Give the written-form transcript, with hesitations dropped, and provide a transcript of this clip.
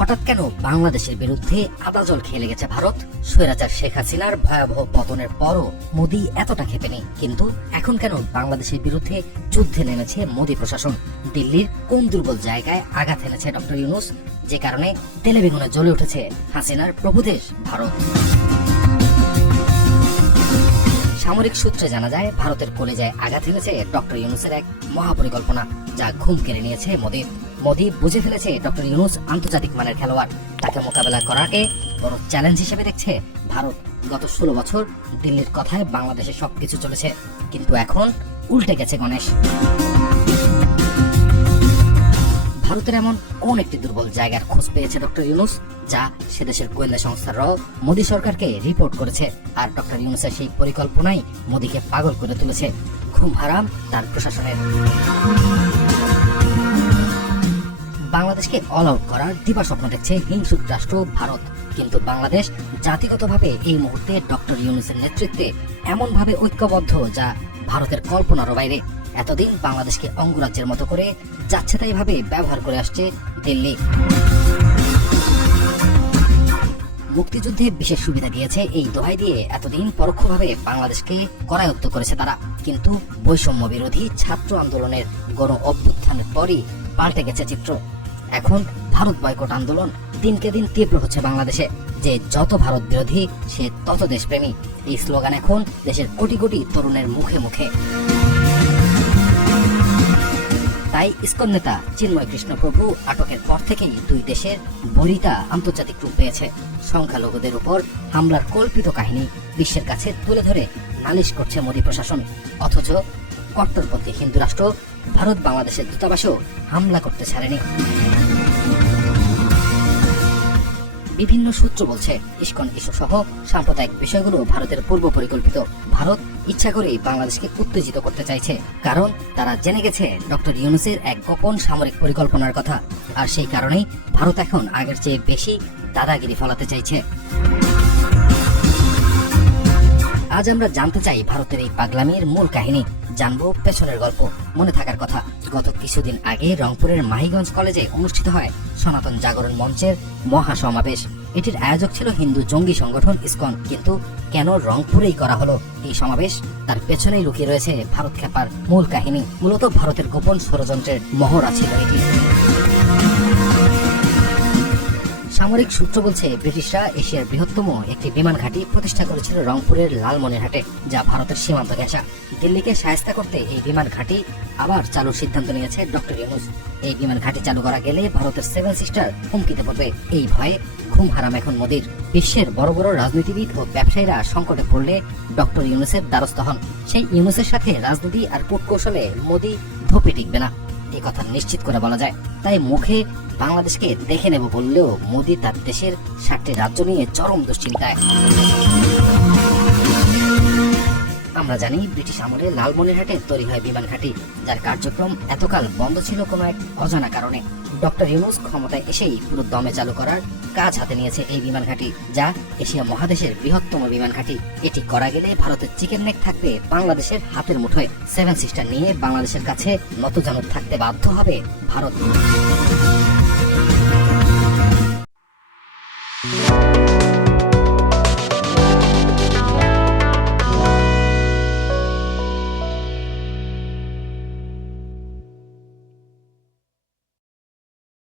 হঠাৎ কেন বাংলাদেশের বিরুদ্ধে আদা জল খেয়ে লেগেছে ভারত? স্বৈরাচার শেখ হাসিনার ভয়াবহ পতনের পরও মোদি এতটা ক্ষেপেনি, কিন্তু এখন কেন বাংলাদেশের বিরুদ্ধে যুদ্ধে নেমেছে মোদি প্রশাসন? দিল্লির কোন দুর্বল জায়গায় আঘাত এনেছে ডক্টর ইউনূস, যে কারণে তেলে বেগুনে জ্বলে উঠেছে হাসিনার প্রভুদেশ ভারত? সামরিক সূত্রে জানা যায়, ভারতের কলেজায় আঘাত এনেছে ডক্টর ইউনূসের এক মহাপরিকল্পনা, যা ঘুম কেড়ে নিয়েছে মোদি বুঝে ফেলেছে ডক্টর ইউনূস আন্তর্জাতিক মানের খেলোয়াড়। তাকে মোকাবেলা করাকে বড় চ্যালেঞ্জ হিসেবে দেখছে ভারত। গত 16 বছর দিল্লির কথায় বাংলাদেশে সবকিছু চলেছে, কিন্তু এখন উল্টে গেছে গণেশ। ভারতের এমন কোন একটি দুর্বল জায়গার খোঁজ পেয়েছে ডক্টর ইউনূস, যা সে দেশের গোয়েন্দা সংস্থারাও মোদী সরকারকে রিপোর্ট করেছে? আর ডক্টর ইউনূসের সেই পরিকল্পনাই মোদীকে পাগল করে তুলেছে। ঘুম হারাম তার প্রশাসনের। বাংলাদেশকে অল আউট করার দিবা স্বপ্ন দেখছে হিংসুক রাষ্ট্র ভারত, কিন্তু বাংলাদেশ জাতিগতভাবে এই মুহূর্তে ডক্টর ইউনূসের নেতৃত্বে এমনভাবে ঐক্যবদ্ধ, যা ভারতের কল্পনারও বাইরে। এতদিন বাংলাদেশকে অঙ্গরাজ্যের মতো করে যাচ্ছে তাই ভাবে ব্যবহার করে আসছে দিল্লি। মুক্তিযুদ্ধে বিশেষ সুবিধা দিয়েছে এই দোহাই দিয়ে এতদিন পরোক্ষভাবে বাংলাদেশকে করায়ত্ত করেছে তারা, কিন্তু বৈষম্য বিরোধী ছাত্র আন্দোলনের গণ অভ্যুত্থানের পরই পাল্টে গেছে চিত্র। এখন ভারত বয়কট আন্দোলন দিনকে দিন তীব্র হচ্ছে বাংলাদেশে। যে যত ভারত বিরোধী সে তত দেশপ্রেমী, এই স্লোগান এখন দেশের কোটি কোটি তরুণের মুখে মুখে। তাই ইসকন নেতা চিন্ময় কৃষ্ণ প্রভু আটকের পর থেকেই দুই দেশের বরিতা আন্তর্জাতিক রূপ পেয়েছে। সংখ্যালঘুদের উপর হামলার কল্পিত কাহিনী বিশ্বের কাছে তুলে ধরে নালিশ করছে মোদী প্রশাসন, অথচ কট্টরপন্থী হিন্দু রাষ্ট্র ভারত বাংলাদেশের দূতাবাসেও হামলা করতে ছাড়েনি। বিভিন্ন সূত্র বলছে, ইসকন ইস্যু সহ সাম্প্রদায়িক বিষয়গুলো ভারতের পূর্ব পরিকল্পিত। ভারত ইচ্ছা করেই বাংলাদেশকে উত্তেজিত করতে চাইছে, কারণ তারা জেনে গেছে ডক্টর ইউনূসের এক গোপন সামরিক পরিকল্পনার কথা। আর সেই কারণেই ভারত এখন আগের চেয়ে বেশি দাদাগিরি ফলাতে চাইছে। আজ আমরা জানতে চাই ভারতের এই পাগলামির মূল কাহিনী, জানবো পেছনের গল্প। মনে থাকার কথা, গত কিছুদিন আগে রংপুরের মাহিগঞ্জ কলেজে অনুষ্ঠিত হয় সনাতন জাগরণ মঞ্চের মহাসমাবেশ। এটির আয়োজক ছিল হিন্দু জঙ্গি সংগঠন ইসকন, কিন্তু কেন রংপুরেই করা হলো এই সমাবেশ? তার পেছনেই লুকিয়ে রয়েছে ভারত খেপার মূল কাহিনী। মূলত ভারতের গোপন ষড়যন্ত্রের মহড়া ছিল এটি। সামরিক সূত্র বলছে, ব্রিটিশরা এশিয়ার বৃহত্তম একটি বিমান ঘাঁটি প্রতিষ্ঠা করেছিল রংপুরের লালমনিরহাটে, যা ভারতের সীমান্ত ঘেঁষা। দিল্লিকে শায়েস্তা করতে এই বিমান ঘাঁটি আবার চালুর সিদ্ধান্ত নিয়েছে ডক্টর ইউনূস। এই বিমান ঘাঁটি চালু করা গেলে ভারতের 7 সিস্টার হুমকিতে পড়বে। এই ভয়ে ঘুম হারাম এখন মোদির। বিশ্বের বড় বড় রাজনীতিবিদ ও ব্যবসায়ীরা সংকটে পড়লে ডক্টর ইউনূসের দ্বারস্থ হন। সেই ইউনূসের সাথে রাজনীতি আর কূটকৌশলে মোদি ধোপে টিকবে না, এই কথা নিশ্চিত করে বলা যায়। তাই মুখে বাংলাদেশকে দেখে নেব বললেও মোদি তার দেশের 7টি রাজ্য নিয়ে চরম দুশ্চিন্তায়। আমরা জানি, ব্রিটিশ আমলে লালমনিরহাটে তৈরি হয় বিমান ঘাঁটি, যার কার্যক্রম এতকাল বন্ধ ছিল কোনো এক অজানা কারণে। ডক্টর ইউনূস ক্ষমতায় এসেই পুরো দমে চালু করার কাজ হাতে নিয়েছে এই বিমান ঘাঁটি, যা এশিয়া মহাদেশের বৃহত্তম বিমান ঘাঁটি। এটি করা গেলে ভারতের চিকেন নেক থাকবে বাংলাদেশের হাতের মুঠোয়। 7 সিস্টার নিয়ে বাংলাদেশের কাছে নতজানু থাকতে বাধ্য হবে ভারত।